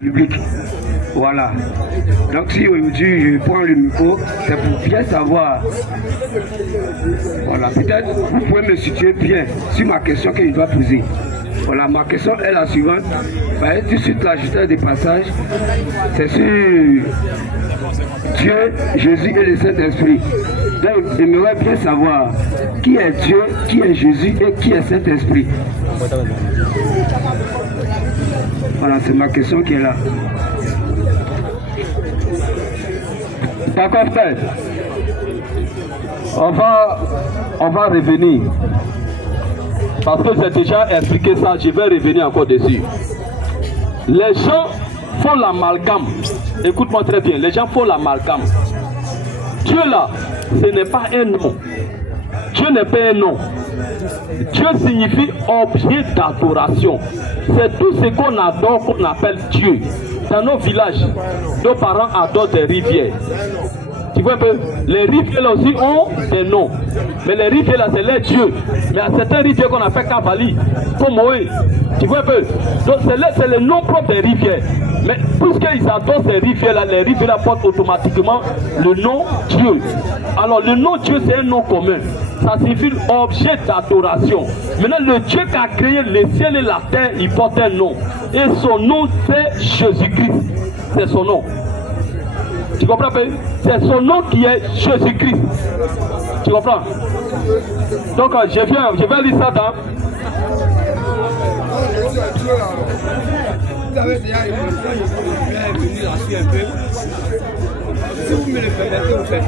public. Voilà. Donc si aujourd'hui je prends le micro, c'est pour bien savoir. Voilà, peut-être vous pouvez me situer bien sur ma question que je dois poser. Voilà, ma question est la suivante. Tout de suite, l'ajouteur des passages, c'est sur Dieu, Jésus et le Saint-Esprit. Donc, j'aimerais bien savoir qui est Dieu, qui est Jésus et qui est Saint-Esprit. Voilà, c'est ma question qui est là. D'accord, frère. On va revenir. Parce que j'ai déjà expliqué ça, je vais revenir encore dessus. Les gens font l'amalgame. Écoute-moi très bien, les gens font l'amalgame. Dieu là, ce n'est pas un nom. Dieu n'est pas un nom. Dieu signifie objet d'adoration. C'est tout ce qu'on adore qu'on appelle Dieu. Dans nos villages, nos parents adorent des rivières. Tu vois un peu, les rivières là aussi ont des noms. Mais les rivières là, c'est les dieux. Mais il y a certaines rivières qu'on appelle Kavali, comme Moé. Tu vois un peu, donc c'est le nom propre des rivières. Mais puisqu'ils adorent ces rivières là, les rivières là portent automatiquement le nom Dieu. Alors le nom Dieu, c'est un nom commun. Ça signifie objet d'adoration. Maintenant, le Dieu qui a créé le ciel et la terre, il porte un nom. Et son nom, c'est Jésus-Christ. C'est son nom. Tu comprends? C'est son nom qui est Jésus-Christ. Tu comprends? Donc, je vais lire ça dans... Vous avez déjà venu là-dessus un peu. Si vous me le permettez, vous faites.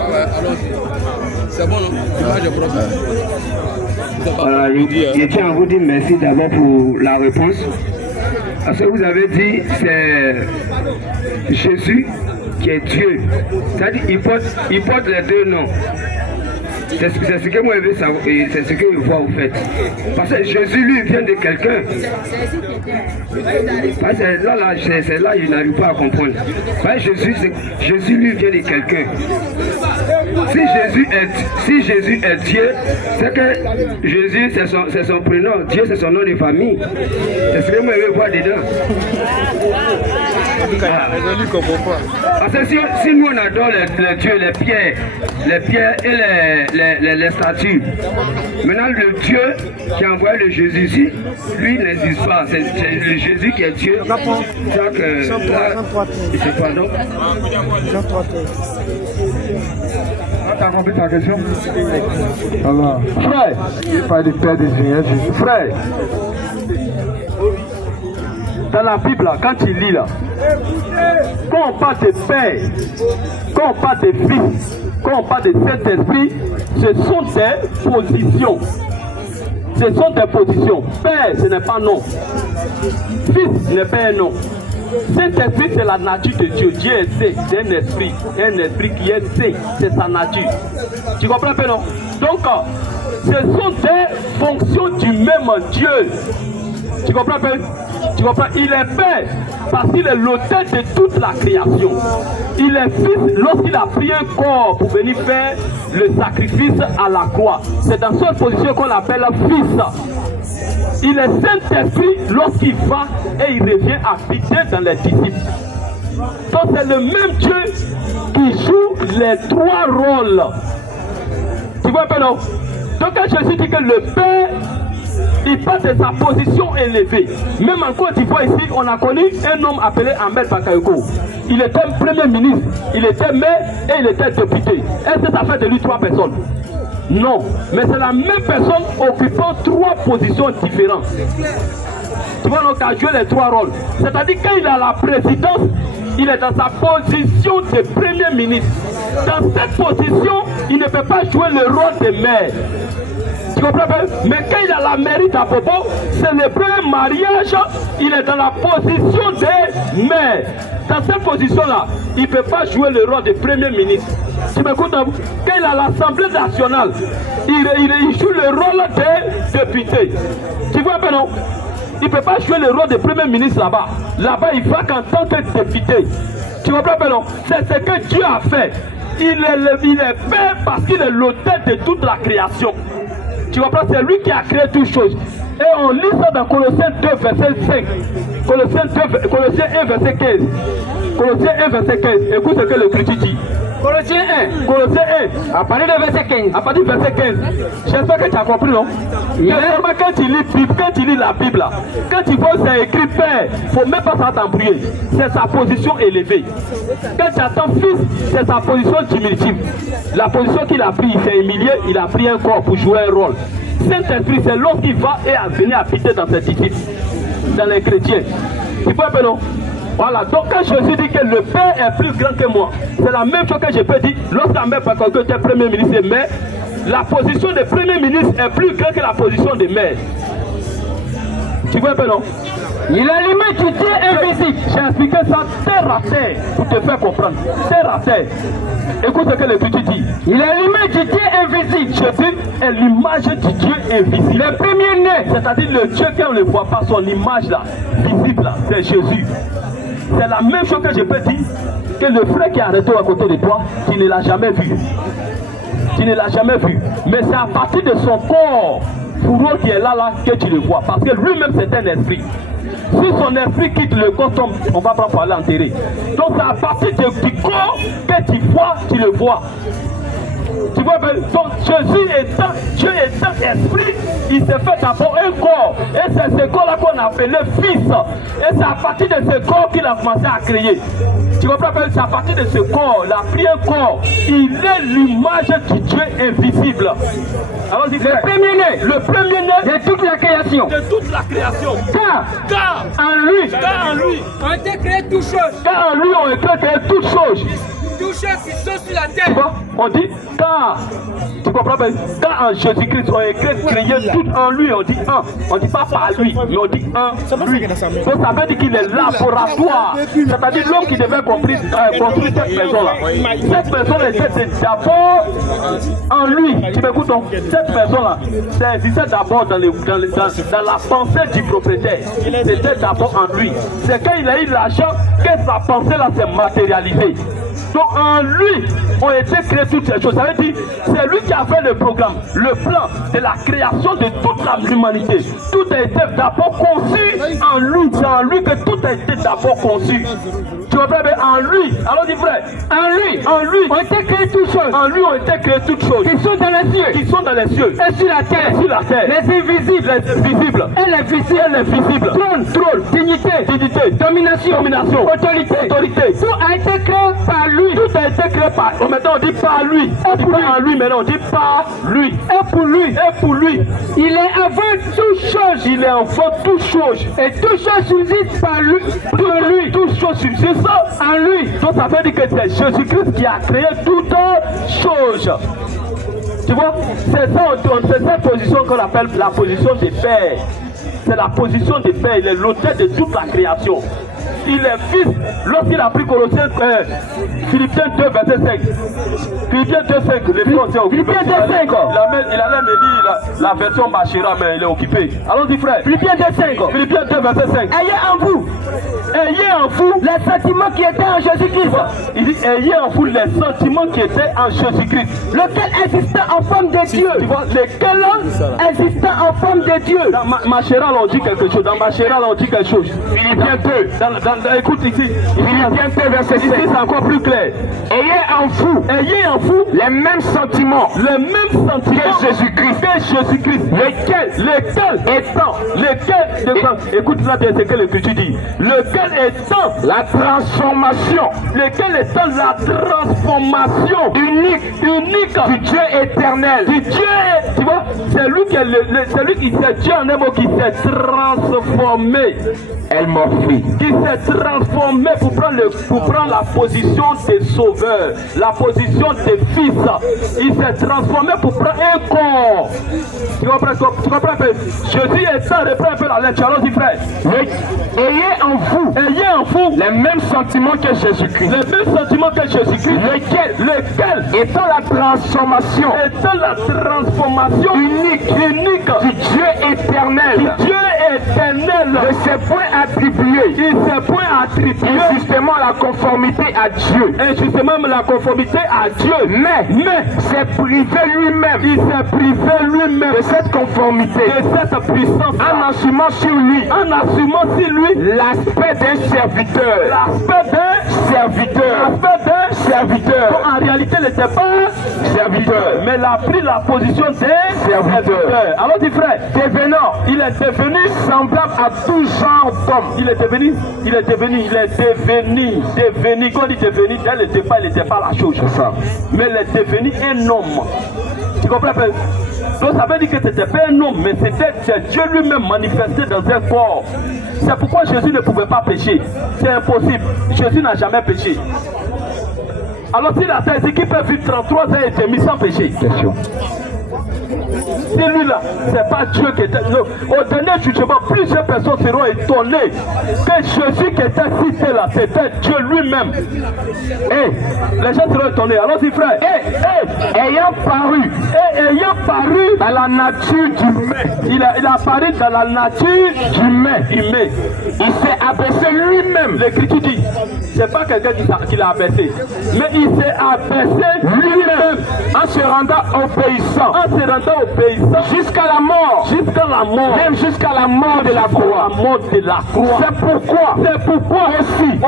Ah ouais, allons-y. C'est bon, non? Voilà, je tiens à vous dire merci d'abord pour la réponse. Parce que vous avez dit c'est Jésus qui est Dieu. C'est-à-dire qu'il porte les deux noms. C'est ce que moi je veux savoir, c'est ce que je vois au fait. Parce que Jésus lui vient de quelqu'un. Parce que là c'est là je n'arrive pas à comprendre. Parce que Jésus lui vient de quelqu'un. Si Jésus est Dieu, c'est que Jésus c'est son prénom, Dieu c'est son nom de famille. C'est ce que moi je veux voir dedans. Parce que si nous on adore les dieux, les pierres et les statues, maintenant le Dieu qui a envoyé le Jésus ici, lui n'existe pas. C'est le Jésus qui est Dieu. Jean 3. Tu as compris ta question? Alors, frère, il parle du Père des Seigneurs Jésus. Frère, dans la Bible, là, quand tu lis là, quand on parle de Père, quand on parle de Fils, quand on parle de Saint-Esprit, ce sont des positions. Ce sont des positions. Père, ce n'est pas non. Fils n'est pas un nom. Saint-Esprit, c'est la nature de Dieu. Dieu est saint, c'est un esprit qui est saint, c'est sa nature. Tu comprends pas, non? Donc, ce sont des fonctions du même Dieu. Tu comprends pas? Tu comprends? Il est Père parce qu'il est l'auteur de toute la création. Il est Fils lorsqu'il a pris un corps pour venir faire le sacrifice à la croix. C'est dans cette position qu'on l'appelle Fils. Il est Saint-Esprit lorsqu'il va et il revient habiter dans les disciples. Donc c'est le même Dieu qui joue les trois rôles. Tu vois pas, non? Donc quand Jésus dit que le Père, il part de sa position élevée. Même en Côte d'Ivoire ici, on a connu un homme appelé Ahmed Bakayoko. Il était premier ministre, il était maire et il était député. Est-ce que ça fait de lui trois personnes? Non, mais c'est la même personne occupant trois positions différentes. Tu vois, donc, il a joué les trois rôles. C'est-à-dire qu'il a la présidence, il est dans sa position de premier ministre. Dans cette position, il ne peut pas jouer le rôle de maire. Tu comprends bien? Mais quand il a la mairie d'Abobo, célébrer un mariage, il est dans la position de maire. Dans cette position-là, il ne peut pas jouer le rôle de premier ministre. Tu m'écoutes? Quand il a l'Assemblée nationale, il joue le rôle de député. Tu vois bien, non? Il ne peut pas jouer le rôle de premier ministre là-bas. Là-bas, il va qu'en tant que député. Tu comprends bien, non? C'est ce que Dieu a fait. Il est Père parce qu'il est l'auteur de toute la création. Tu comprends? C'est lui qui a créé toutes choses. Et on lit ça dans Colossiens 2, verset 5. Colossiens 1, verset 15. Colossiens 1, verset 15. Écoute ce que l'Écriture dit. Colossiens 1. Colossiens 1. À partir du verset 15. À partir du verset 15. J'espère que tu as compris, non? Quand tu lis la Bible, quand tu vois c'est écrit Père, il ne faut même pas ça t'embrouiller. C'est sa position élevée. Quand tu attends Fils, c'est sa position diminutive. La position qu'il a pris, il s'est humilié, il a pris un corps pour jouer un rôle. Saint-Esprit, c'est lorsqu'il va et à venir habiter dans ses disciples, dans les chrétiens. Tu vois un peu, non? Voilà, donc quand Jésus dit que le Père est plus grand que moi, c'est la même chose que je peux dire lorsqu'un mère, parce que tu es premier ministre et mère, la position de premier ministre est plus grande que la position de mère. Tu vois un peu, non? Il a l'image du Dieu invisible. J'ai expliqué ça terre à terre pour te faire comprendre. Terre à terre. Écoute ce que l'Écriture dit. Il a l'image du Dieu invisible. Jésus est l'image du Dieu invisible. Le premier-né, c'est-à-dire le Dieu qu'on ne voit pas, son image là, visible là, c'est Jésus. C'est la même chose que je peux dire que le frère qui est arrêté à côté de toi, tu ne l'as jamais vu. Tu ne l'as jamais vu. Mais c'est à partir de son corps, pour qui est là, que tu le vois. Parce que lui-même, c'est un esprit. Si son esprit quitte le corps, on va pas pouvoir l'enterrer. Donc c'est à partir du corps que tu vois, tu le vois. Tu vois, donc Jésus étant, Dieu étant esprit, il s'est fait d'abord un corps. Et c'est ce corps-là qu'on appelait Fils. Et c'est à partir de ce corps qu'il a commencé à créer. Tu comprends? C'est à partir de ce corps, il a pris un corps. Il est l'image du Dieu invisible. Alors, le premier-né de toute la création. De toute la création. Car en lui ont été créées toutes choses. Car en lui ont été créées toutes choses. Toutes choses qui sont sur la terre. Tu vois? On dit car. Tu comprends bien? Car en Jésus-Christ, on est créé tout en lui. On dit un. On ne dit pas par lui, mais on dit un lui. Donc ça veut dire qu'il est laboratoire. C'est-à-dire l'homme qui devait construire cette maison-là. Cette personne était d'abord en lui. Tu m'écoutes donc? Cette personne-là, ça existait d'abord dans la pensée du propriétaire. C'était d'abord en lui. C'est quand il a eu l'argent que sa pensée-là s'est matérialisée. Donc en lui ont été créées toutes ces choses. Ça veut dire c'est lui qui a fait le programme, le plan de la création de toute l'humanité. Tout a été d'abord conçu en lui. C'est en lui que tout a été d'abord conçu. Tu vois bien, en lui. Alors dis frère, en lui ont été créées toutes choses. En lui ont été créées toutes choses. Qui sont dans les cieux. Qui sont dans les cieux. Et sur la terre. Et sur la terre. Les invisibles. Les visibles. Et les visibles. Et les visibles. Trône. Dignité. Domination. Autorité. Tout a été créé par lui. Tout a été créé par lui. Maintenant on dit par lui. On dit pas en lui, maintenant on dit par lui. Et pour lui. Il est avant toutes choses. Il est enfant toutes choses. Et toutes choses subsistent par lui. Pour lui. Toutes choses subsistent en lui. Donc ça veut dire que c'est Jésus-Christ qui a créé toutes choses. Tu vois, c'est cette position qu'on appelle la position des pères. C'est la position des pères. Il est l'auteur de toute la création. Il est fils lorsqu'il a pris Colossiens, Philippiens 2, verset 5. Philippiens 2, 5, les Français occupés. Philippiens 2, 5. Il allait me dire la version Bachira, mais il est occupé. Allons-y, frère. Philippiens 2, 5. Philippiens 2, verset 5. Ayez en vous les sentiments qui étaient en Jésus-Christ. Il dit ayez en vous les sentiments qui étaient en Jésus-Christ. Lequel existait en forme de Dieu. Tu vois, lequel existait en forme de Dieu. Dans Machéral, on dit quelque chose. Dans Machéral, on dit quelque chose. Philippiens 2. Écoute ici. Philippiens 2, verset 6. Ici, c'est encore plus clair. Ayez en vous les mêmes sentiments. Que Jésus-Christ. Lesquels écoute là, c'est ce que l'Écriture dit. Lequel étant la transformation unique du Dieu éternel. Du Dieu, tu vois, c'est lui qui s'est Dieu en un mot qui s'est transformé. Qui s'est transformé pour prendre la position des sauveurs, la position des fils. Il s'est transformé pour prendre un corps. Tu comprends un peu? Jésus est ça, reprend un peu la lettre. Allons-y, frère. Ayez en en vous les mêmes sentiments que Jésus-Christ. les mêmes sentiments que Jésus-Christ, lequel Étant la transformation étant la transformation unique du du Dieu éternel, Dieu éternel, de ses points attribués, il s'est point attribué et justement la conformité à Dieu. et justement la conformité à Dieu. Mais c'est privé lui-même Il s'est privé lui-même de cette conformité de cette puissance en assumant sur lui en assumant sur lui l'aspect d'un serviteur. l'aspect d'un Serviteur. En réalité, il n'était pas Serviteur. mais il a pris la position des serviteurs. Alors, dit frère, Devenant il est devenu semblable à tout genre d'homme. il est devenu, quand il est devenu, dès le départ, il n'était pas la chose. C'est ça. Mais il est devenu un homme. Tu comprends? Donc ça veut dire que ce n'était pas un homme, mais c'était Dieu lui-même manifesté dans un corps. C'est pourquoi Jésus ne pouvait pas pécher. C'est impossible. Jésus n'a jamais péché. Alors s'il a dit qu'il peut vivre 33 ans et demi sans péché. Question. C'est lui-là, c'est pas Dieu qui était. Non. Au dernier jugement, plusieurs personnes seront étonnées que Jésus qui était cité là, c'était Dieu lui-même. Et les gens seront étonnés. Alors, dit frère, Ayant paru dans la nature d'humain, il a apparu dans la nature d'humain, humaine. il s'est abaissé lui-même L'Écriture dit, c'est pas quelqu'un qui l'a abaissé, mais il s'est abaissé lui-même en se rendant obéissant jusqu'à la mort, même jusqu'à la mort de la croix. C'est pourquoi aussi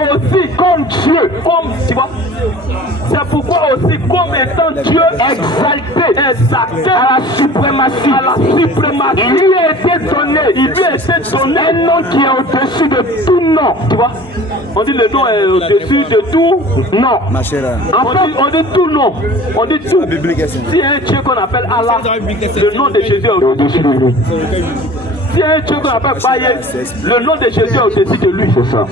comme Dieu, tu vois, c'est pourquoi aussi comme étant Dieu exalté à la suprématie, il lui a été donné un nom qui est au-dessus de tout nom. Tu vois, on dit le nom est au-dessus de tout Non. on dit tout nom, on dit tout. Si y a un Dieu qu'on appelle Allah, le nom de Jésus est au-dessus de lui. Si y a un Dieu qu'on appelle Baye, le nom de Jésus est au-dessus de lui. C'est ça.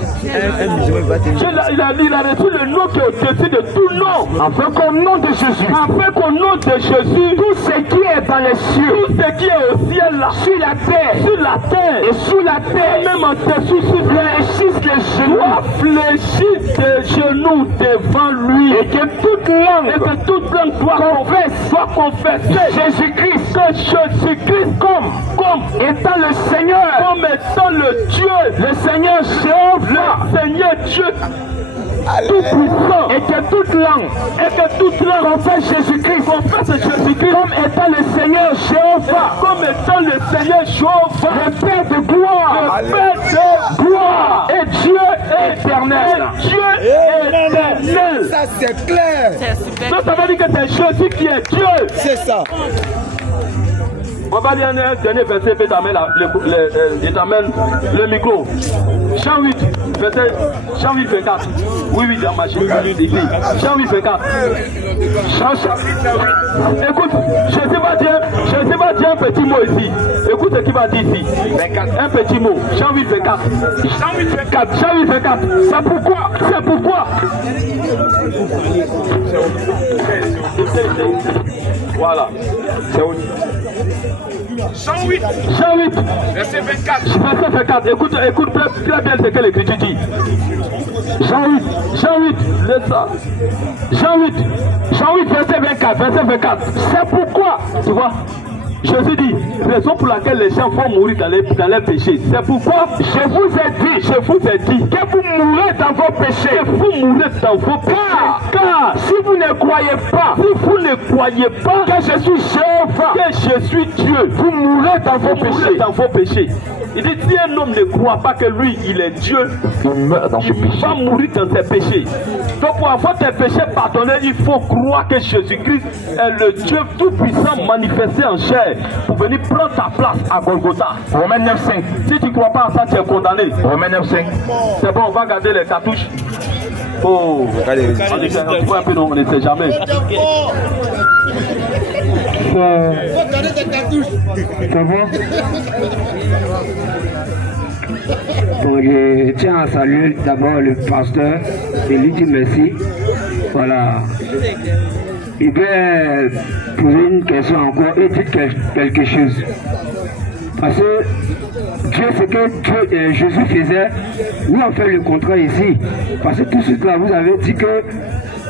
Il a reçu le nom qui est au-dessus de tout nom. Afin qu'au nom de Jésus, tout ce qui est dans les cieux, tout ce qui est au ciel là, sur la terre et sous la terre, même en dessous, fléchissent les genoux, fléchissent des genoux devant lui, et que toute langue doit confesser Jésus-Christ comme étant le Seigneur, comme étant le Dieu, le Seigneur Jéhovah, le Seigneur Dieu tout puissant, et que toute langue confesse Jésus-Christ comme étant le Seigneur Jéhovah, le Père de gloire, et Dieu éternel. Ça c'est clair. Donc ça veut dire que c'est Jésus qui est Dieu. C'est ça. On va lire un dernier verset, puis t'amènes le micro. Chant 8, verset, chant 8, 24. Oui, dans ma chaîne, chant 8, 24. Écoute, Jésus va dire un petit mot ici. Écoute ce qu'il va dire ici. Un petit mot. Chant 8, 24. Chant 8, 24. C'est pourquoi. Voilà. C'est où? Jean 8, verset 24. Verset 24. Écoute très bien ce que l'Écriture dit. Jean 8, verset 24. C'est pourquoi, tu vois, Jésus dit, raison pour laquelle les gens vont mourir dans les péchés. C'est pourquoi je vous ai dit que vous mourrez dans vos péchés. Car si vous ne croyez pas, que je suis Jéhovah, que je suis Dieu, vous mourrez dans vos péchés. Il dit, si un homme ne croit pas que lui, il est Dieu, il va mourir dans ses péchés. Donc pour avoir tes péchés pardonnés, il faut croire que Jésus-Christ est le Dieu tout-puissant manifesté en chair pour venir prendre ta place à Golgotha. Romains 9,5. Si tu ne crois pas à ça, tu es condamné. Romains 9,5. C'est bon, on va garder les cartouches. Oh, on ne sait jamais. Regardez tes cartouches. Ça va? Donc je tiens à saluer d'abord le pasteur et lui dire merci. Voilà. Il peut poser une question encore et dire quelque chose. Parce que Dieu, ce que Jésus faisait, nous on fait le contraire ici. Parce que tout de suite là, vous avez dit que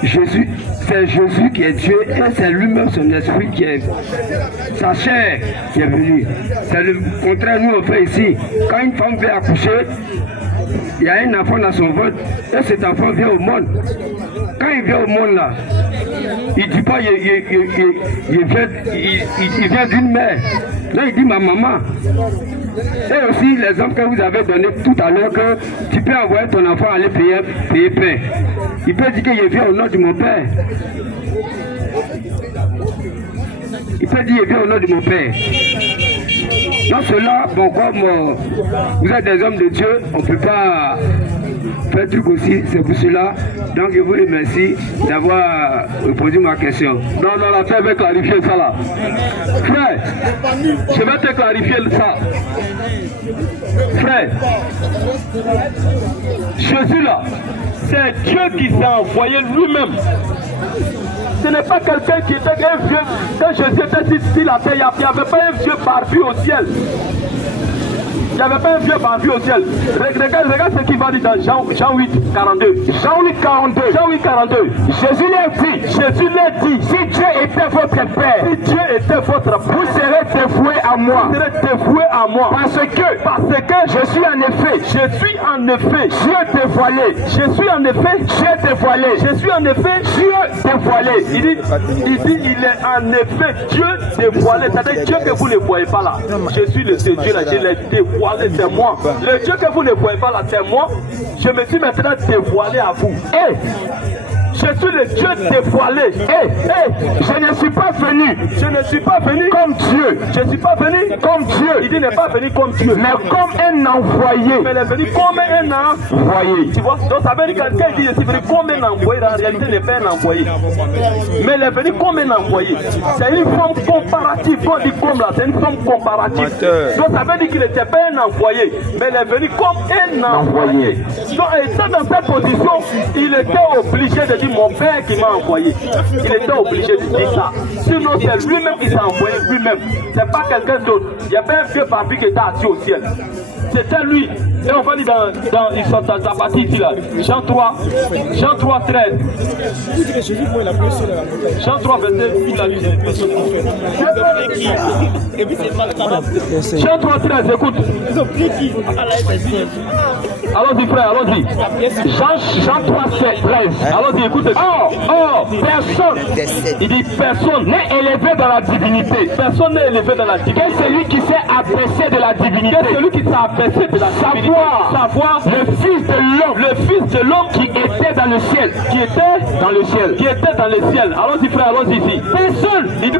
Jésus, c'est Jésus qui est Dieu et c'est lui-même son esprit qui est sa chair qui est venue. C'est le contraire nous on fait ici. Quand une femme vient accoucher, il y a un enfant dans son ventre et cet enfant vient au monde. Quand il vient au monde là, il ne dit pas il vient d'une mère. Là il dit ma maman. Et aussi l'exemple que vous avez donné tout à l'heure que tu peux envoyer ton enfant aller payer pain. Il peut dire qu'il vient au nom de mon père. Il peut dire qu'il vient au nom de mon père. Dans cela, bon, comme vous êtes des hommes de Dieu, on ne peut pas faire truc aussi. C'est pour cela. Donc je vous remercie d'avoir posé ma question. Non, la terre veut clarifier ça là. Frère, je vais te clarifier ça. Frère, Jésus là, c'est Dieu qui s'est envoyé lui-même. Ce n'est pas quelqu'un qui était un vieux. Quand Jésus était ici, la terre, il n'y avait pas un vieux barbu au ciel. Il n'y avait pas un vieux barbu au ciel. Regarde ce qu'il va dire dans Jean 8, 42. Jean 8, 42. Jean 8, 42. Jésus l'a dit. Si Dieu était votre Père, si Dieu était votre Père, vous serez dévoués à moi. Vous serez dévoués à moi. Parce que je suis en effet Dieu dévoilé. Je suis en effet Dieu dévoilé. Il dit, il est en effet Dieu dévoilé. C'est-à-dire Dieu que vous ne voyez pas là. Je suis ce Dieu là, je l'ai dévoilé. C'est moi. Le Dieu que vous ne voyez pas là, c'est moi. Je me suis maintenant dévoilé à vous. Je suis le Dieu dévoilé. Je ne suis pas venu comme Dieu. Je ne suis pas venu comme Dieu. Il dit n'est pas venu comme Dieu, mais comme un envoyé. Mais il est venu comme un envoyé. Tu vois? Donc ça veut dire que quelqu'un dit je suis venu comme un envoyé. En réalité, il n'est pas un envoyé. Mais il est venu comme un envoyé. C'est une forme comparative. Quand on dit comme là, c'est une forme comparative. Donc ça veut dire qu'il n'était pas un envoyé, mais il est venu comme un envoyé. Donc étant dans cette position, il était obligé de dire mon père qui m'a envoyé. Il était obligé de dire ça. Sinon, c'est lui-même qui s'est envoyé lui-même. C'est pas quelqu'un d'autre. Il n'y a pas un vieux barbu qui était assis au ciel. C'était lui. Et on va dire dans sa partie ici là. Jean 3, 13. Jean 3, verset, il a lu. Jean 3, 13, écoute. Ils ont pris qui? Allons-y frère, allons-y. Jean 3, 13. Allons-y, écoutez. Personne. Il dit personne n'est élevé dans la divinité. Personne n'est élevé dans la divinité. Quel est celui qui s'est abaissé de la divinité? Quel est celui qui s'est abaissé de la divinité? Savoir le fils de l'homme qui était dans le ciel. Qui était dans le ciel. Allons-y frère, allons-y ici. Personne. Il dit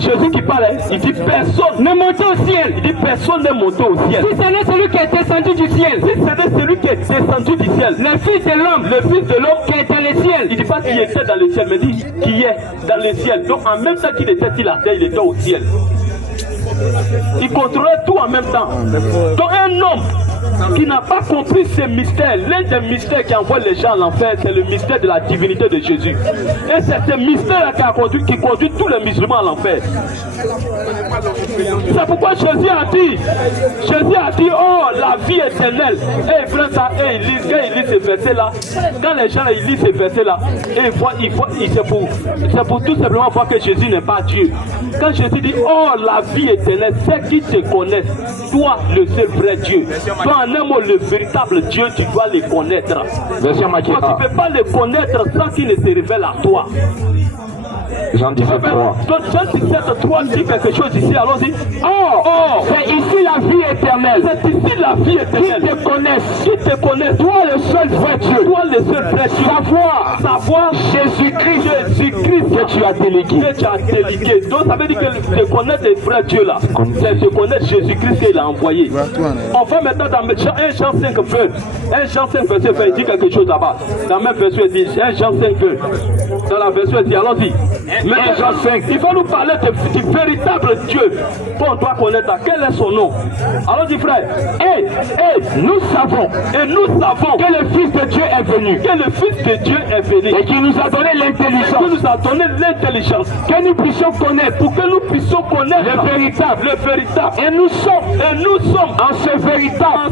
Jésus qui parle. Il dit personne n'est monté au ciel. Il dit personne n'est monté au ciel. Si ce n'est celui qui est descendu du ciel. Si ce n'est celui qui est descendu du ciel. Le fils de l'homme qui est dans le ciel. Il ne dit pas qu'il était dans le ciel, mais il dit qui est dans le ciel. Donc en même temps qu'il était sur la terre, il était au ciel. Il contrôlait tout en même temps. Donc un homme qui n'a pas compris ces mystères, l'un des mystères qui envoie les gens à l'enfer, c'est le mystère de la divinité de Jésus. Et c'est ce mystère-là qui conduit tous les musulmans à l'enfer. C'est pourquoi Jésus a dit, oh la vie éternelle. Et ils prennent ça, et ils lisent ces versets-là. Quand les gens ils lisent ces versets-là, c'est pour tout simplement voir que Jésus n'est pas Dieu. Quand Jésus dit, oh la vie éternelle, c'est qui te connaissent, toi le seul vrai Dieu. Toi en un mot, le véritable Dieu, tu dois les connaître. Toi, tu ne peux pas les connaître sans qu'il ne se révèle à toi. Jean 17, 3. Donc Jean 17, 3 dit quelque chose ici, allons-y. C'est ici la vie éternelle. C'est ici la vie éternelle. Qui te connaissent. Toi le seul vrai Dieu. Savoir Jésus-Christ que tu as délégué. Donc ça veut dire que te connaître les vrais Dieu là, c'est te connaître Jésus-Christ qu'il a envoyé. On va maintenant dans 1 Jean 5, 20. 1 Jean 5, verset 20, il dit quelque chose là-bas. Dans la même version, il dit 1 Jean 5, 20. Dans la version, il dit, allons-y. Mais Jean 5, il va nous parler du véritable Dieu qu'on doit connaître. Quel est son nom? Alors dit frère, nous savons que le Fils de Dieu est venu. Que le Fils de Dieu est venu. Et qui nous a donné l'intelligence. Qui nous a donné l'intelligence. Que nous puissions connaître. Pour que nous puissions connaître le véritable. Le véritable. Et nous sommes en ce véritable.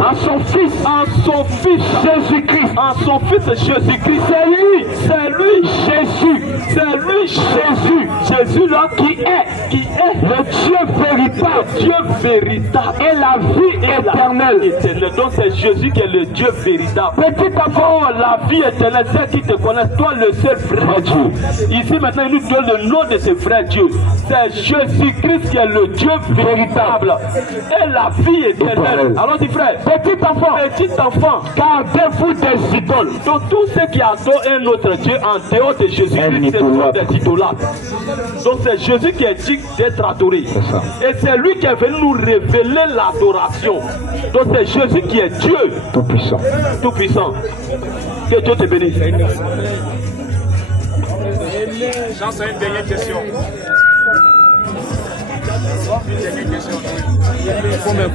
En son Fils. Jésus-Christ. En son Fils Jésus-Christ. C'est lui. Jésus là qui est le Dieu véritable. Et la vie éternelle. Donc c'est Jésus qui est le Dieu véritable. Petit enfant, la vie éternelle, c'est qui te connaissent, toi le seul vrai Dieu. Ici maintenant, il nous donne le nom de ce vrai Dieu. C'est Jésus-Christ qui est le Dieu véritable. Et la vie éternelle. Alors dit frère, petit enfant, gardez-vous des idoles. Donc tous ceux qui adorent un autre Dieu en dehors de Jésus-Christ, c'est des idolâtres. Donc c'est Jésus qui est digne d'être adoré. Et c'est lui qui est venu nous révéler l'adoration. Donc c'est Jésus qui est Dieu. Tout puissant. Que Dieu te bénisse. Jean, c'est une dernière question. Combien